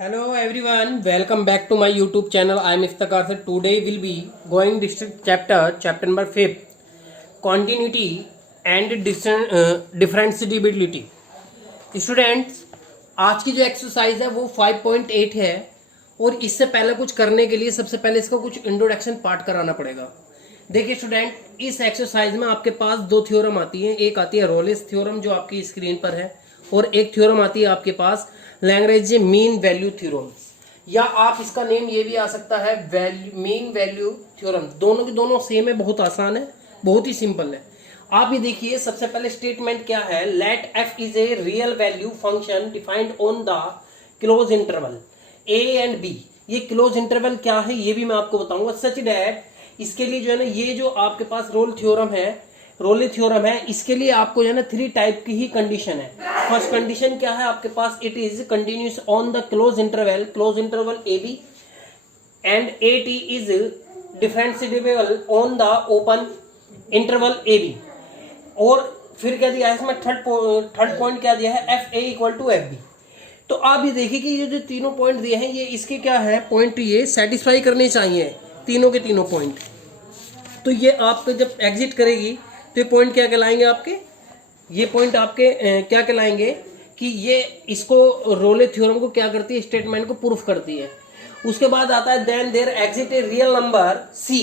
Hello everyone, welcome back to my YouTube channel. I am Istakar sir. Today will be going this chapter number 5, continuity and differentiability. Students, आज की जो exercise है वो 5.8 है और इससे पहले कुछ करने के लिए सबसे पहले इसका कुछ इंट्रोडक्शन पार्ट कराना पड़ेगा। देखिए स्टूडेंट, इस एक्सरसाइज में आपके पास दो थ्योरम आती है। एक आती है रोलेस थ्योरम जो आपकी स्क्रीन पर है और एक थ्योरम आती है आपके पास लैग्रेंज मीन वैल्यू थ्योरम, या आप इसका नेम ये भी आ सकता है मीन वैल्यू थ्योरम। दोनों की दोनों सेम है, बहुत आसान है, बहुत ही सिंपल है। आप ये देखिए, सबसे पहले स्टेटमेंट क्या है, let f is a real value function defined on the close interval a and b. ये क्लोज इंटरवल क्या है ये भी मैं आपको बताऊंगा। सच दैट इसके लिए जो है ना, ये जो आपके पास रोले थ्योरम है, इसके लिए आपको जो है ना 3 टाइप की ही कंडीशन है। फर्स्ट कंडीशन क्या है आपके पास, it is continuous on the close interval a b and a t is differentiable on the open interval a b. और फिर क्या दिया है इसमें, थर्ड पॉइंट क्या दिया है, f a equal to f b. तो आप ये देखिए कि ये जो तीनों पॉइंट दिए हैं, ये इसके क्या है पॉइंट, ये सेटिस्फाई करने चाहिए तीनों के तीनों पॉइंट। तो ये आपको जब एग्जिट करेगी तो ये पॉइंट क्या कहलाएंगे आपके, ये पॉइंट आपके क्या कहलाएंगे कि ये इसको रोले थ्योरम को क्या करती है, स्टेटमेंट को प्रूफ करती है। उसके बाद आता है then there exist a real number c.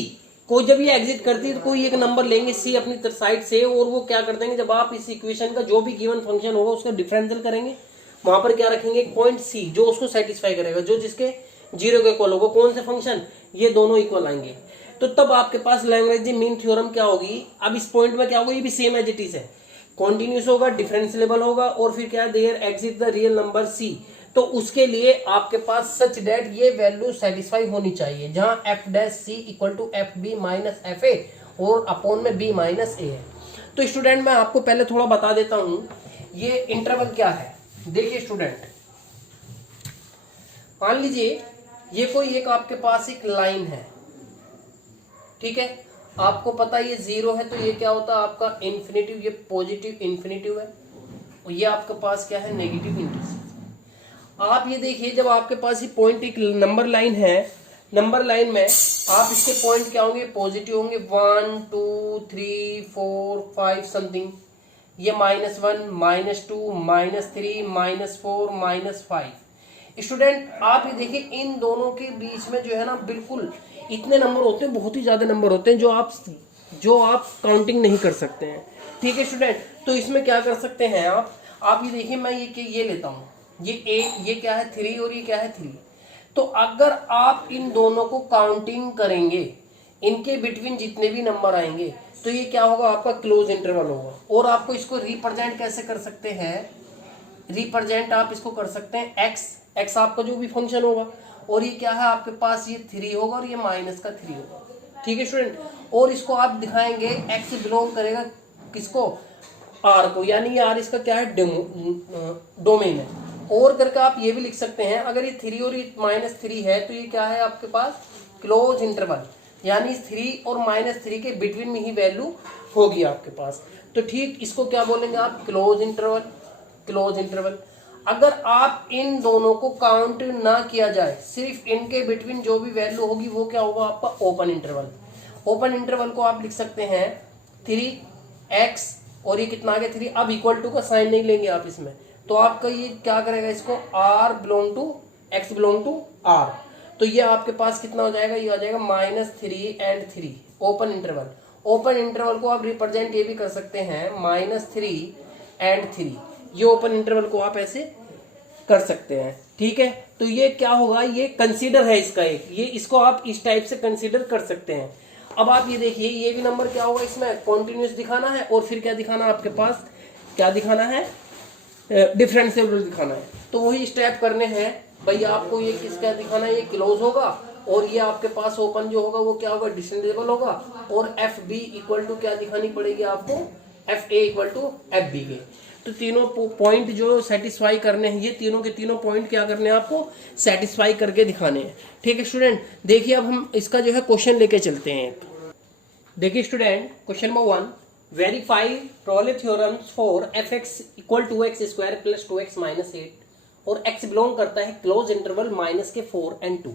कोई जब ये एग्जिट करती है तो कोई एक नंबर लेंगे सी अपनी साइड से, और वो क्या कर देंगे, जब आप इस इक्वेशन का जो भी गिवन फंक्शन होगा उसका डिफरेंशियल करेंगे, वहां पर क्या रखेंगे, एक पॉइंट सी जो उसको सेटिस्फाई करेगा, जो जिसके 0 के इक्वल होगा। कौन से फंक्शन, ये दोनों इक्वल आएंगे। तो तब आपके पास लैग्रेंज मीन थ्योरम क्या होगी। अब इस पॉइंट में क्या होगा, ये भी सेम एज इट इज है, कॉन्टिन्यूस होगा, डिफरेंशिएबल होगा, और फिर क्या there exist the real number c. तो उसके लिए आपके पास सच डेट ये वैल्यू सेटिस्फाई होनी चाहिए, जहां f dash c equal to f b minus f a और अपॉन में बी माइनस ए है। तो स्टूडेंट मैं आपको पहले थोड़ा बता देता हूं ये इंटरवल क्या है। देखिए स्टूडेंट, मान लीजिए ये कोई एक आपके पास एक लाइन है, ठीक है, आपको पता है ये 0 है, तो ये क्या होता है आपका इन्फिनेटिव, ये पॉजिटिव इन्फिनेटिव है, और ये आपके पास क्या है, नेगेटिव इंटरसेप्ट। आप ये देखिए, जब आपके पास ये पॉइंट एक नंबर लाइन है, नंबर लाइन में आप इसके पॉइंट क्या होंगे, पॉजिटिव होंगे, 1 2 3 4 5 समथिंग, ये -1 -2 -3 -4 -5। स्टूडेंट आप ये देखिए, इन दोनों के बीच में जो है ना, बिल्कुल इतने नंबर होते हैं, बहुत ही ज्यादा नंबर होते हैं जो आप काउंटिंग नहीं कर सकते हैं। ठीक है स्टूडेंट, तो इसमें क्या कर सकते हैं आप ये देखिए, मैं ये लेता हूँ, ये क्या है 3 और ये क्या है 3। तो अगर आप इन दोनों को काउंटिंग करेंगे, इनके बिटवीन जितने भी नंबर आएंगे, तो ये क्या होगा, आपका क्लोज इंटरवल होगा। और आपको इसको रिप्रेजेंट कैसे कर सकते हैं, रिप्रेजेंट आप इसको कर सकते हैं एक्स आपका जो भी फंक्शन होगा, और ये क्या है आपके पास, ये 3 होगा और ये माइनस का 3 होगा। ठीक है स्टूडेंट, और इसको आप दिखाएंगे एक्स बिलोंग करेगा किसको, आर को, यानी ये आर इसका क्या है, डोमेन है। और करके आप ये भी लिख सकते हैं, अगर ये 3 और ये -3 है, तो ये क्या है आपके पास, क्लोज इंटरवल, यानी 3 और -3 के बिटवीन में ही वैल्यू होगी आपके पास। तो ठीक, इसको क्या बोलेंगे आप, क्लोज इंटरवल। अगर आप इन दोनों को काउंट ना किया जाए, सिर्फ इनके बिटवीन जो भी वैल्यू होगी वो क्या होगा आपका, ओपन इंटरवल को आप लिख सकते हैं 3x, और ये कितना आ गया 3। अब इक्वल टू का साइन नहीं लेंगे आप इसमें, तो आपका ये क्या करेगा, इसको r belong to x belong to r। तो ये आपके पास कितना हो जाएगा, ये आ जाएगा -3 and 3। ओपन इंटरवल को आप रिप्रेजेंट ये भी कर सकते हैं -3 and 3। ये ओपन इंटरवल को आप ऐसे कर सकते हैं। ठीक है, तो ये क्या होगा, ये कंसीडर है इसका एक, ये इसको आप इस टाइप से कंसीडर कर सकते हैं। अब आप ये देखिए, ये भी नंबर क्या होगा, इसमें कॉन्टिन्यूस दिखाना है, और फिर क्या दिखाना है आपके पास, क्या दिखाना है, डिफरेंशिएबल दिखाना है। तो वही स्टेप करने हैं भाई आपको। ये किसका दिखाना है, ये क्लोज होगा, और ये आपके पास ओपन जो होगा वो क्या होगा, डिफरेंशिएबल होगा, और एफ बी इक्वल टू क्या दिखानी पड़ेगी आपको, f a equal to f b के। तो तीनों पॉइंट जो सेटिस्फाई करने हैं, ये तीनों के तीनों पॉइंट क्या करने हैं आपको, सेटिस्फाई करके दिखाने हैं। ठीक है स्टूडेंट, देखिए अब हम इसका जो है क्वेश्चन लेके चलते हैं। देखिए student, question number 1, verify Rolle theorems for f x equal to x square plus 2x -8 और x बिलोंग करता है क्लोज इंटरवल माइनस के 4 and 2।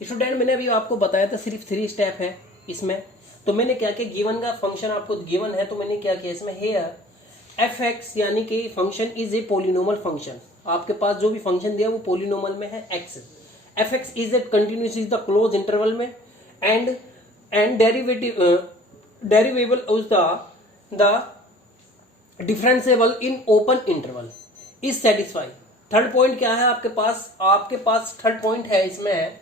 स्टूडेंट मैंने अभी आपको बताया था सिर्फ 3 स्टेप है इसमें, तो मैंने क्या किया, गिवन का फंक्शन आपको गिवन है तो मैंने क्या किया इसमें, हेयर fx यानी कि function is a polynomial function, आपके पास जो भी फंक्शन दिया वो पोलिनोमल में है x, fx is a continuous is the close interval में and derivable is the differentiable in open interval is satisfy. Third point क्या है आपके पास थर्ड पॉइंट है इसमें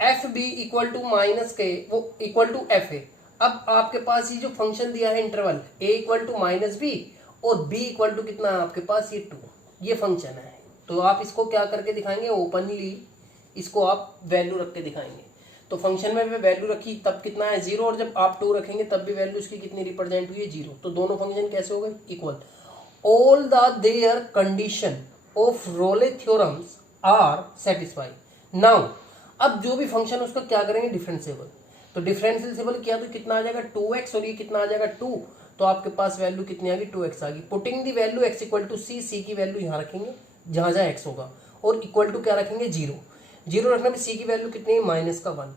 f b equal to minus के वो इक्वल टू एफ है। अब आपके पास ये जो फंक्शन दिया है interval a equal to minus b और बी इक्वल टू कितना है आपके पास, ये 2, ये फंक्शन है। तो आप इसको क्या करके दिखाएंगे, ओपनली इसको आप वैल्यू रख के दिखाएंगे। तो फंक्शन में वैल्यू रखी तब कितना है 0, और जब आप 2 रखेंगे तब भी वैल्यू उसकी कितनी रिप्रेजेंट हुई है 0। तो दोनों फंक्शन कैसे हो गए, equal. All the there condition of Rolle theorems are satisfied. Now अब जो भी फंक्शन उसका क्या करेंगे, डिफरेंशिएबल। तो डिफरेंशिएबल किया तो कितना आ जाएगा 2x और ये कितना आ जाएगा 2, तो आपके पास वैल्यू कितनी आ गई 2x आ गई। Putting the value x equal to c की वैल्यू यहाँ रखेंगे जहाँ जहाँ x होगा, और इक्वल टू क्या रखेंगे 0 रखने में c की वैल्यू कितनी है -1।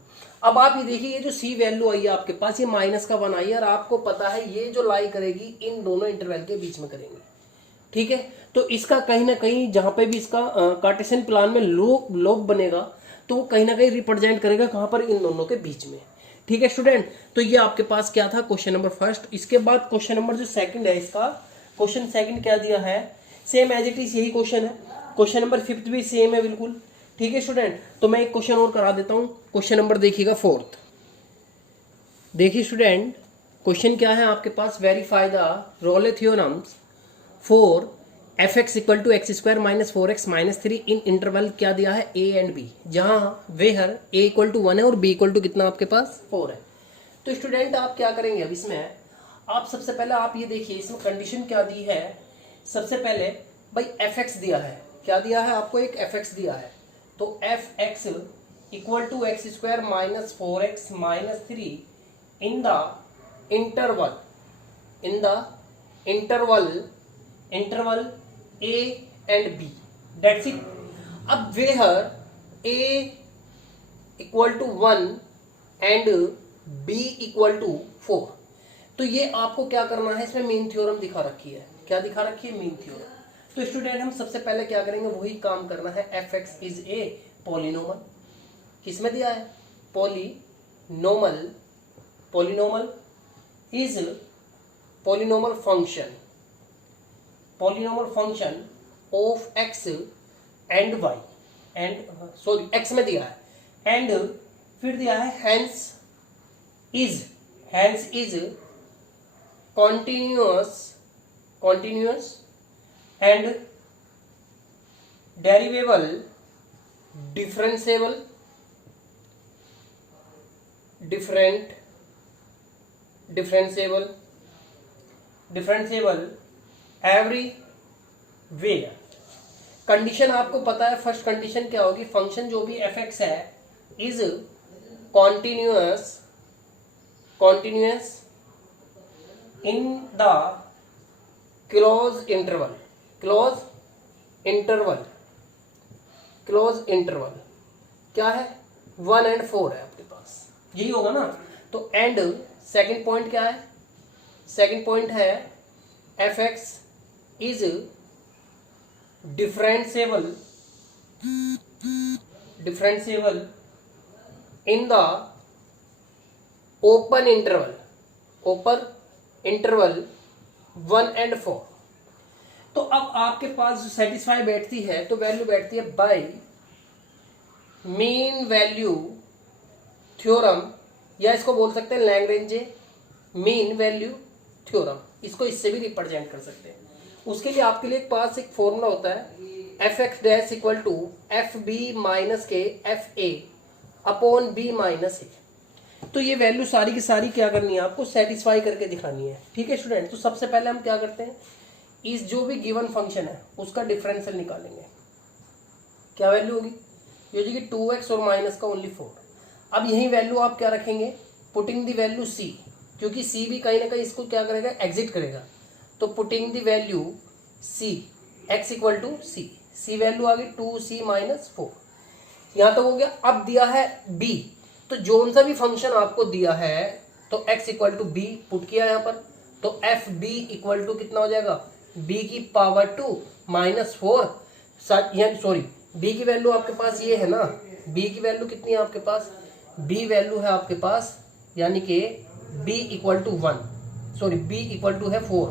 अब आप ये देखिए ये जो c वैल्यू आई है आपके पास ये -1 आई है, और आपको पता है ये जो लाई करेगी इन दोनों इंटरवल के बीच में करेंगे, ठीक है। तो इसका कहीं ना कहीं जहाँ पे भी इसका कार्टेशियन प्लान में लोग बनेगा तो वो कहीं ना कहीं रिप्रेजेंट करेगा कहाँ पर, इन दोनों के बीच में, ठीक है स्टूडेंट। तो ये आपके पास क्या था क्वेश्चन नंबर फर्स्ट। इसके बाद क्वेश्चन नंबर जो सेकंड है, इसका क्वेश्चन सेकंड क्या दिया है, सेम एज इट इज यही क्वेश्चन है। क्वेश्चन नंबर 5 भी सेम है बिल्कुल, ठीक है स्टूडेंट। तो मैं एक क्वेश्चन और करा देता हूँ। क्वेश्चन नंबर देखिएगा 4th। देखिए स्टूडेंट क्वेश्चन क्या है आपके पास, verify the Rolle theorems for fx equal to x square minus 4x minus 3 in interval क्या दिया है a एंड b, जहाँ वेहर a इक्वल टू 1 है और b इक्वल टू कितना आपके पास 4 है। तो स्टूडेंट आप क्या करेंगे, अब इसमें आप सबसे पहले आप ये देखिए इसमें कंडीशन क्या दी है। सबसे पहले भाई fx दिया है, क्या दिया है आपको, एक fx दिया है। तो fx equal to x square minus 4x minus 3 in the interval a and b, that's it। अब where a equal to 1 and b equal to 4, तो ये आपको क्या करना है, इसमें मीन थ्योरम दिखा रखी है। क्या दिखा रखी है, मीन थ्योरम। तो स्टूडेंट हम सबसे पहले क्या करेंगे, वही काम करना है। fx इज ए पॉलिनोमल, किसमें दिया है, polynomial is polynomial function of x and y and sorry x में दिया है, एंड फिर दिया है hence is continuous and derivable differentiable everywhere. Condition आपको पता है, फर्स्ट कंडीशन क्या होगी, फंक्शन जो भी fx है is continuous in the close interval क्या है 1 and 4 है आपके पास, यही होगा ना। तो एंड सेकंड पॉइंट क्या है, सेकंड पॉइंट है fx is differentiable in the open interval 1 and 4। तो अब आपके पास जो सेटिस्फाई बैठती है तो वैल्यू बैठती है बाय मीन वैल्यू थ्योरम, या इसको बोल सकते हैं लैग्रेंजे मीन वैल्यू थ्योरम, इसको इससे भी रिप्रेजेंट कर सकते हैं। उसके लिए आपके लिए पास एक फॉर्मूला होता है fx dash equal to f b minus के f a upon b minus a. तो ये वैल्यू सारी की सारी क्या करनी है, आपको सेटिस्फाई करके दिखानी है, ठीक है स्टूडेंट। तो सबसे पहले हम क्या करते हैं, इस जो भी गिवन फंक्शन है उसका डिफरेंशियल निकालेंगे। क्या वैल्यू होगी, ये हो जाएगी 2x और माइनस का ओनली 4। अब यही वैल्यू आप क्या रखेंगे, पुटिंग दी वैल्यू c, क्योंकि c भी कहीं ना कहीं इसको क्या करेगा, एग्जिट करेगा। तो putting the value c x equal to c, c value आ गई 2c माइनस 4। यहाँ तक हो गया। अब दिया है b, तो जोन सा भी फंक्शन आपको दिया है तो x equal to b put किया यहाँ पर, तो एफ बी इक्वल टू कितना हो जाएगा, b की पावर 2 माइनस 4, सॉरी b की वैल्यू आपके पास ये है ना, b की वैल्यू कितनी है आपके पास, b वैल्यू है आपके पास यानी कि b equal to 1, sorry b equal to है 4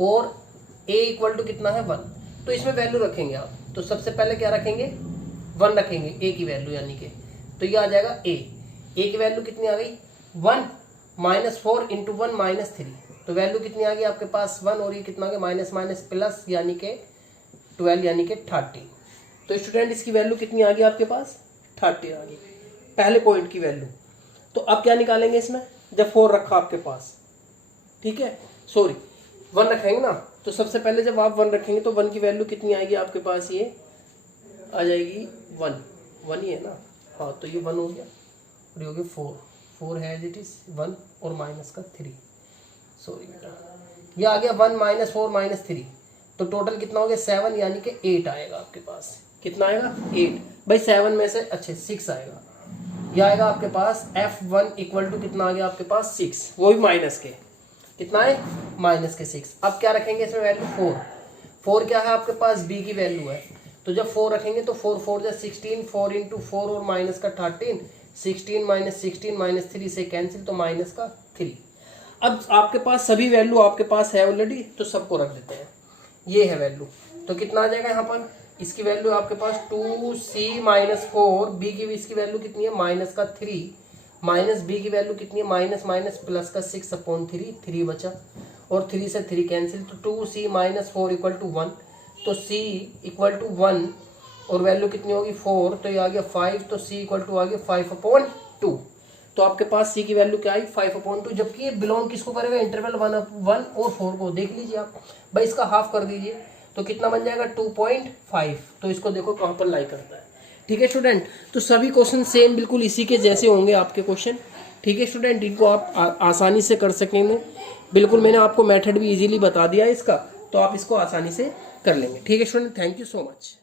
और a इक्वल टू कितना है 1। तो इसमें वैल्यू रखेंगे आप, तो सबसे पहले क्या रखेंगे 1 रखेंगे a की वैल्यू यानी कि, तो ये आ जाएगा a की वैल्यू कितनी आ गई 1 माइनस 4 इंटू 1 माइनस 3, तो वैल्यू कितनी आ गई आपके पास 1 और ये कितना आ गया माइनस माइनस प्लस यानी कि 12 यानी कि 30। तो स्टूडेंट इसकी वैल्यू कितनी आ गई आपके पास 30 आ गई पहले पॉइंट की वैल्यू। तो अब क्या निकालेंगे इसमें, जब 4 रखा आपके पास, ठीक है सॉरी 1 रखेंगे ना, तो सबसे पहले जब आप 1 रखेंगे तो 1 की वैल्यू कितनी आएगी आपके पास, ये आ जाएगी 1 ही है ना, हाँ तो ये 1 हो गया और ये हो गया 4 है एज इट इज 1 और माइनस का 3, सॉरी बेटा ये आ गया 1 माइनस 4 माइनस 3, तो टोटल कितना हो गया 7 यानी कि 8 आएगा आपके पास, कितना आएगा 8, भाई 7 में से अच्छे 6 आएगा, यह आएगा आपके पास f1 इक्वल टू कितना आ गया आपके पास 6, वो भी माइनस के, कितना है माइनस के 6। अब क्या रखेंगे इसमें वैल्यू 4 क्या है आपके पास b की वैल्यू है, तो जब 4 रखेंगे तो 4 4 जा 16, 4 इंटू 4 और माइनस का 13, 16 माइनस 3 से कैंसिल तो माइनस का 3। अब आपके पास सभी वैल्यू आपके पास है ऑलरेडी, तो सबको रख देते हैं, ये है वैल्यू, तो कितना आ जाएगा यहाँ पर, इसकी वैल्यू आपके पास 2c माइनस 4, बी की इसकी वैल्यू कितनी है माइनस का 3, माइनस बी की वैल्यू कितनी है माइनस माइनस प्लस का 6/3, 3 बचा और 3 से 3 कैंसिल, तो 2c माइनस 4 इक्वल टू 1, तो c इक्वल टू 1 और वैल्यू कितनी होगी 4, तो ये आ गया 5, तो c इक्वल टू आ गया 5/2। तो आपके पास c की वैल्यू क्या आई 5/2, जबकि ये बिलोंग किसको करेगा इंटरवल 1 और 4 को, देख लीजिए आप भाई इसका हाफ कर दीजिए तो कितना बन जाएगा 2.5, तो इसको देखो कहाँ पर लाई करता है। ठीक है स्टूडेंट, तो सभी क्वेश्चन सेम बिल्कुल इसी के जैसे होंगे आपके क्वेश्चन, ठीक है स्टूडेंट, इनको आप आसानी से कर सकेंगे, बिल्कुल मैंने आपको मेथड भी इजीली बता दिया है इसका, तो आप इसको आसानी से कर लेंगे। ठीक है student, thank you so much.